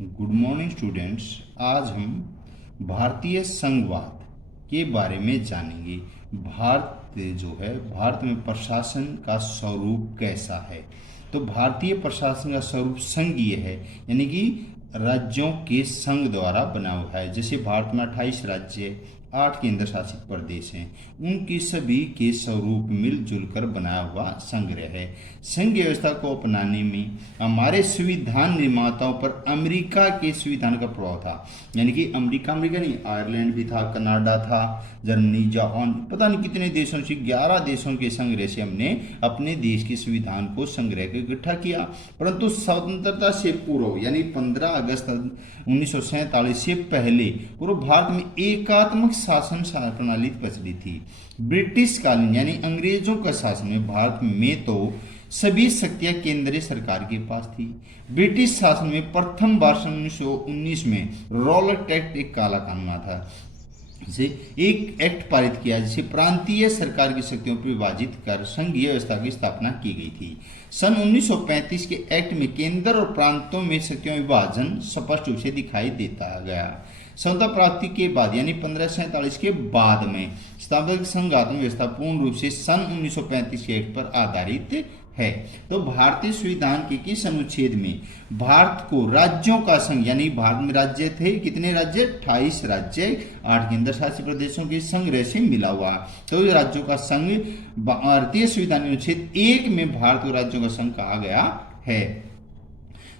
Good morning students. आज हम भारतीय संघवाद के बारे में जानेंगे। भारत में प्रशासन का स्वरूप कैसा है। तो भारतीय प्रशासन का स्वरूप संघीय है, यानी कि राज्यों के संघ द्वारा बना हुआ है। जैसे भारत में 28 राज्य, 8 केंद्र शासित प्रदेश हैं, उनकी सभी के स्वरूप मिलजुल कर बनाया हुआ संग्रह है। संघ व्यवस्था को अपनाने में हमारे संविधान निर्माताओं पर अमेरिका के संविधान का प्रभाव था। यानी कि अमेरिका नहीं, आयरलैंड भी था, कनाडा था, जर्मनी, जापान, पता नहीं कितने देशों से, 11 देशों के संग्रह से हमने अपने देश के संविधान को संग्रह कर इकट्ठा किया। परंतु स्वतंत्रता से पूर्व यानी 15 अगस्त 1947 से पहले पूर्व भारत में एकात्मक शासन प्रणाली प्रचलित थी। ब्रिटिश कालीन यानी अंग्रेजों का शासन में भारत में तो सभी शक्तियां केंद्रीय सरकार के पास थी। ब्रिटिश शासन में प्रथम बार 1919 में रॉलेट एक्ट एक काला कानून था, से एक एक्ट पारित किया जिसे प्रांतीय सरकार की शक्तियों पर विभाजित कर संघीय व्यवस्था की स्थापना की गई थी। सन 1935 के एक्ट में केंद्र और प्रांतों में शक्तियों विभाजन स्पष्ट रूप से दिखाई देता गया। स्वतंत्रता प्राप्ति के बाद यानी 1547 के बाद में स्थापित संघात्मक व्यवस्था पूर्ण रूप से सन 1935 के एक्ट पर आधारित है। तो भारतीय संविधान के किस अनुच्छेद में भारत को राज्यों का संघ, यानी भारत में राज्य थे, कितने राज्य, 28 राज्य, 8 केंद्र शासित प्रदेशों के संग्रह से मिला हुआ। तो राज्यों का संघ भारतीय संविधान अनुच्छेद 1 में भारत को राज्यों का संघ कहा गया है।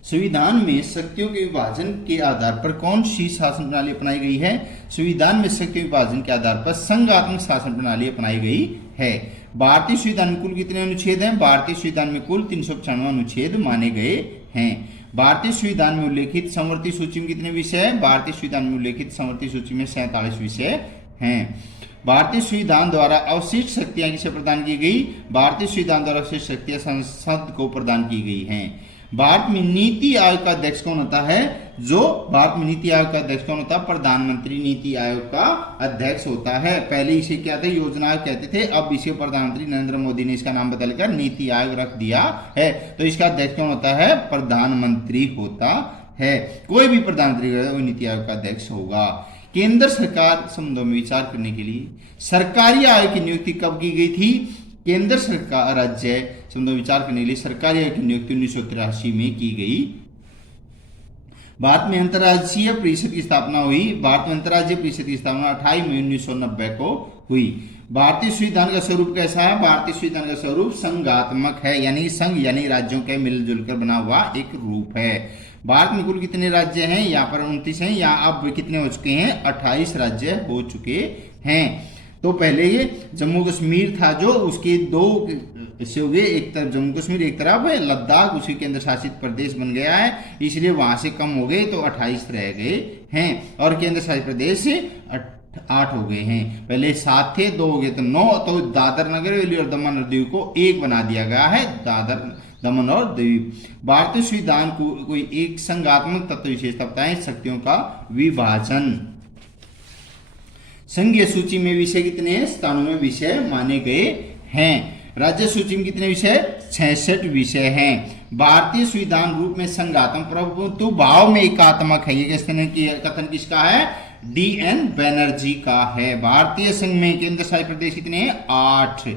संविधान में शक्तियों के विभाजन के आधार पर कौन सी शासन प्रणाली अपनाई गई है। संविधान में शक्ति विभाजन के आधार पर संघात्मक शासन प्रणाली अपनाई गई है। भारतीय संविधान में कुल कितने अनुच्छेद हैं। भारतीय संविधान में कुल 395 अनुच्छेद माने गए हैं। भारतीय संविधान में उल्लेखित समवर्ती सूची में कितने विषय हैं। भारतीय संविधान में उल्लेखित समवर्ती सूची में 47 विषय हैं। भारतीय संविधान द्वारा अवशिष्ट शक्तियां किसे प्रदान की गई। भारतीय संविधान द्वारा अवशिष्ट शक्तियां संसद को प्रदान की गई हैं। भारत में नीति आयोग का अध्यक्ष कौन होता है। भारत में नीति आयोग का अध्यक्ष कौन होता है। प्रधानमंत्री नीति आयोग का अध्यक्ष होता है। पहले इसे क्या थे, योजना आयोग कहते थे, अब इसे प्रधानमंत्री नरेंद्र मोदी ने इसका नाम बदलकर नीति आयोग रख दिया है। तो इसका अध्यक्ष कौन होता है, प्रधानमंत्री होता है। कोई भी प्रधानमंत्री वो नीति आयोग का अध्यक्ष होगा। केंद्र सरकार संबंधों में विचार करने के लिए सरकारी आयोग की नियुक्ति कब की गई थी। केंद्र सरकार राज्य संबंधों विचार करने के लिए सरकारी आयोग की नियुक्ति 1983 में की गई। भारत में अंतर्राज्यीय परिषद की स्थापना हुई। भारत में अंतर्राज्यीय परिषद की स्थापना 28 मई 1990 को हुई। भारतीय संविधान का स्वरूप कैसा है। भारतीय संविधान का स्वरूप संघात्मक है, यानी संघ यानी राज्यों के मिलजुल कर बना हुआ एक रूप है। भारत में कुल कितने राज्य हैं, यहाँ पर 29 हैं, यहाँ अब कितने हो चुके हैं, 28 राज्य हो चुके हैं। तो पहले ये जम्मू कश्मीर था, जो उसके दो हिस्से हो गए, एक तरफ जम्मू कश्मीर, एक तरफ है लद्दाख, उसी केंद्र शासित प्रदेश बन गया है, इसलिए वहां से कम हो गए तो 28 रह गए हैं। और केंद्र शासित प्रदेश 8 हो गए हैं। पहले 7 थे, 2 हो गए तो 9। तो दादर नगर हवेली और दमन और दीव को एक बना दिया गया है, दादर दमन और दीव। भारतीय संविधान को कोई एक संघात्मक तत्व विशेषता बताएं। शक्तियों का विभाजन। संघीय सूची में विषय कितने हैं, 97 विषय माने गए हैं। राज्य सूची में कितने विषय, 66 विषय हैं। भारतीय संविधान रूप में संघात्मक प्रभुत्व भाव में एकात्मक है। ये कथन किसका है, DN बैनर्जी का है। भारतीय संघ में केंद्र शासित प्रदेश कितने हैं, 8।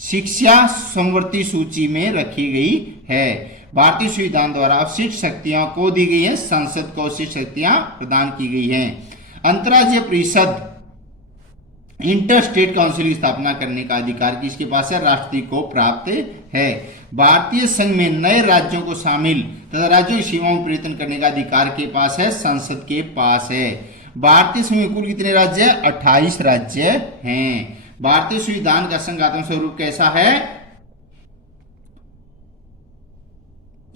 शिक्षा समवर्ती सूची में रखी गई है। भारतीय संविधान द्वारा अवशिष्ट शक्तियों को दी गई है, संसद को अवशिष्ट शक्तियां प्रदान की गई हैं। अंतर्राज्यीय परिषद इंटर स्टेट काउंसिल की स्थापना करने का अधिकार किसके पास है, राष्ट्रपति को प्राप्त है। भारतीय संघ में नए राज्यों को शामिल तथा राज्यों की सीमाओं में परिवर्तन करने का अधिकार के पास है, संसद के पास है। भारतीय संघ में कुल कितने राज्य हैं, 28 राज्य हैं। भारतीय संविधान का संघात्मक स्वरूप कैसा है,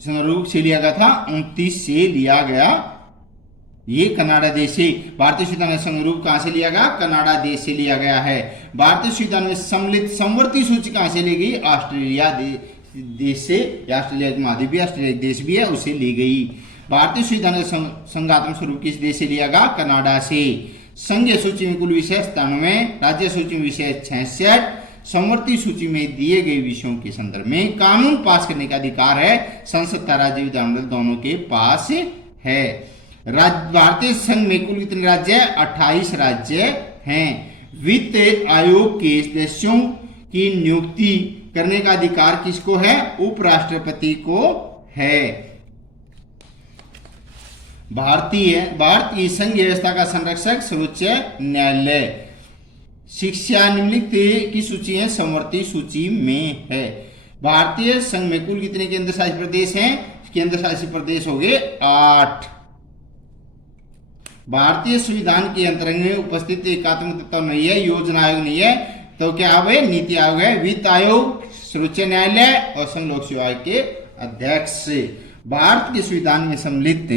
स्वरूप से लिया गया था, 29 से लिया गया। ये कनाडा देश से भारतीय संविधान का संरूप कहां से लिया गया, कनाडा देश से लिया गया है। भारतीय संविधान में सम्मिलित समवर्ती सूची कहां से ली गई, ऑस्ट्रेलिया देश से। ऑस्ट्रेलिया एक महाद्वीप भी, ऑस्ट्रेलिया एक देश भी है, उसे ली गई। भारतीय संविधान का संघात्मक स्वरूप किस देश से लिया गया, कनाडा से। संघीय सूची में कुल विषय 97, राज्य सूची में विषय 66। समवर्ती सूची में दिए गए विषयों के संदर्भ में कानून पास करने का अधिकार है संसद तथा राज्य विधानमंडल दोनों के पास है। भारतीय संघ में कुल कितने राज्य है? 28 राज्य हैं। वित्त आयोग के सदस्यों की नियुक्ति करने का अधिकार किसको है? उपराष्ट्रपति को है। भारत की संघ व्यवस्था का संरक्षक सर्वोच्च न्यायालय। शिक्षा निम्नलिखित की सूची है, समवर्ती सूची में है। भारतीय संघ में कुल कितने केंद्र शासित प्रदेश हैं? केंद्र शासित प्रदेश हो गए 8। भारतीय संविधान के अंतर्गत उपस्थित एकात्मक तत्व नहीं है, योजना आयोग नहीं है, तो क्या है? नीति आयोग है। वित्त आयोग, सर्वोच्च न्यायालय और संघ लोक सेवा आयोग के अध्यक्ष। भारत के संविधान में सम्मिलित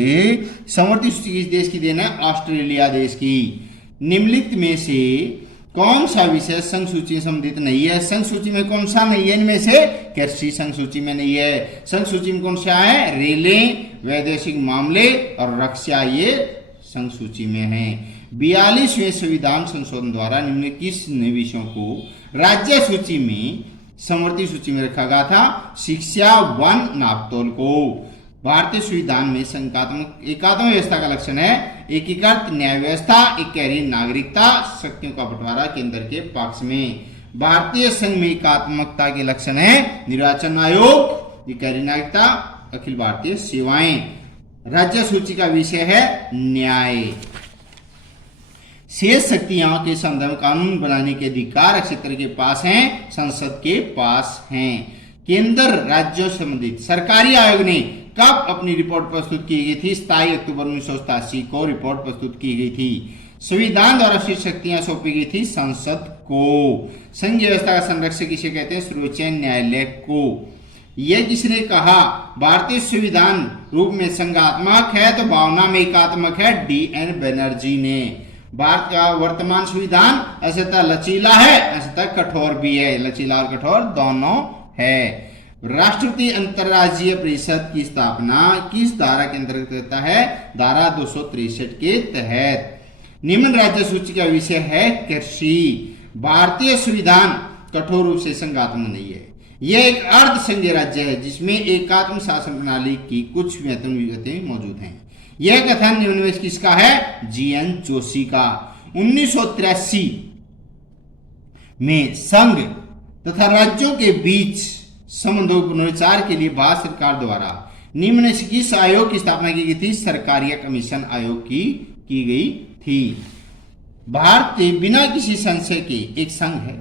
समवर्ती सूची किस देश की देन है? ऑस्ट्रेलिया देश की। निम्नलिखित में से कौन सा विषय संघ सूची में सम्मिलित नहीं है? संघ सूची में कौन सा नहीं है? इनमें से कृषि संघ सूची में नहीं है। संघ सूची में कौन सा है? रेलें, वैदेशिक मामले और रक्षा, ये संघ सूची में है। 42वें संविधान संशोधन द्वारा निम्न किस विषयों को राज्य सूची में समवर्ती सूची में रखा गया था? शिक्षा, वन, नापतोल को। भारतीय संविधान में एकात्मक व्यवस्था का लक्षण है एकीकृत न्याय व्यवस्था, इक्कहरी नागरिकता, शक्तियों का बंटवारा केंद्र के पक्ष में। भारतीय संघ में एकात्मकता के लक्षण है निर्वाचन आयोग, इक्कहरी नागरिकता, अखिल भारतीय सेवाएं। राज्य सूची का विषय है न्याय। शेष शक्तियां के संदर्भ कानून बनाने के अधिकार क्षेत्र के पास हैं, संसद के पास हैं। केंद्र राज्यों से संबंधित सरकारी आयोग ने कब अपनी रिपोर्ट प्रस्तुत की गई थी? 27 अक्टूबर 1987 को रिपोर्ट प्रस्तुत की गई थी। संविधान द्वारा शेष शक्तियां सौंपी गई थी संसद को। संघ व्यवस्था का संरक्षक किसे कहते हैं? सर्वोच्च न्यायालय को। यह किसने कहा? भारतीय संविधान रूप में संघात्मक है तो भावना में एकात्मक है, DN बनर्जी ने। भारत का वर्तमान संविधान ऐसे तो लचीला है, ऐसे तो कठोर भी है, लचीला और कठोर दोनों है। राष्ट्रपति अंतर्राज्यीय परिषद की स्थापना किस धारा के अंतर्गत करता है? धारा 263 के तहत। निम्न राज्य सूची का विषय है कृषि। भारतीय संविधान कठोर रूप से संघात्मक नहीं है, यह एक अर्ध संघीय राज्य है जिसमें एकात्म शासन प्रणाली की कुछ महत्वपूर्ण विगतें मौजूद हैं। यह कथन निम्न में किसका है? GN जोशी का। 1983 में संघ तथा राज्यों के बीच संबंधों पुनर्विचार के लिए भारत सरकार द्वारा निम्न से किस आयोग की स्थापना की गई थी? सरकारिया कमीशन आयोग की गई थी। भारत के बिना किसी संशय के एक संघ है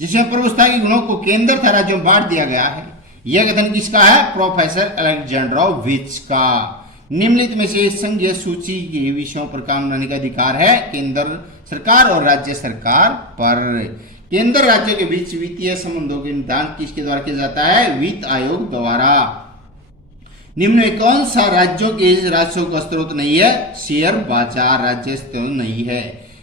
जिसमें प्रभुसत्ता के गुणों को केंद्र तथा राज्यों में बांट दिया गया है। यह कथन किसका है? प्रोफेसर अलेक्जेंड्रोविच का। निम्नलिखित में से संघीय सूची के विषयों पर काम करने का अधिकार है केंद्र सरकार और राज्य सरकार पर। केंद्र राज्यों के बीच वित्तीय संबंधों के निदान किसके द्वारा किया जाता है? वित्त आयोग द्वारा। निम्न में कौन सा राज्यों के राजस्व का स्रोत नहीं है? शेयर बाजार राज्य स्रोत नहीं है।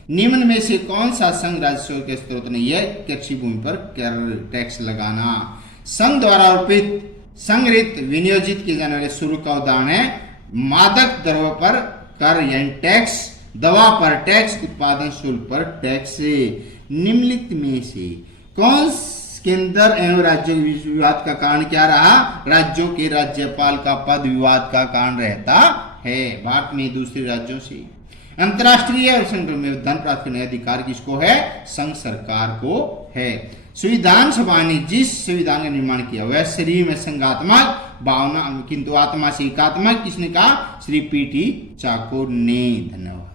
निम्न में से कौन सा संघ राजस्व के स्रोत नहीं है? कृषि भूमि पर कर टैक्स लगाना। संघ द्वारा अर्पित संग्रहित विनियोजित किए जाने वाले शुल्क का उदाहरण है मादक द्रव्य पर कर यानी टैक्स, दवा पर टैक्स, उत्पादन शुल्क पर टैक्स। निम्नलिखित में से कौन केंद्र एवं राज्यों के बीच विवाद का कारण क्या रहा? राज्यों के राज्यपाल का पद विवाद का कारण रहता है। भारत में दूसरे राज्यों से अंतर्राष्ट्रीय और संगठन में धन प्राप्त करने का अधिकार किसको है? संघ सरकार को है। संविधान सभा ने जिस संविधान का निर्माण किया वह शरीर में संघात्मक भावना किंतु आत्मा से एकात्मक किसने कहा? श्री PT चाको ने। धन्यवाद।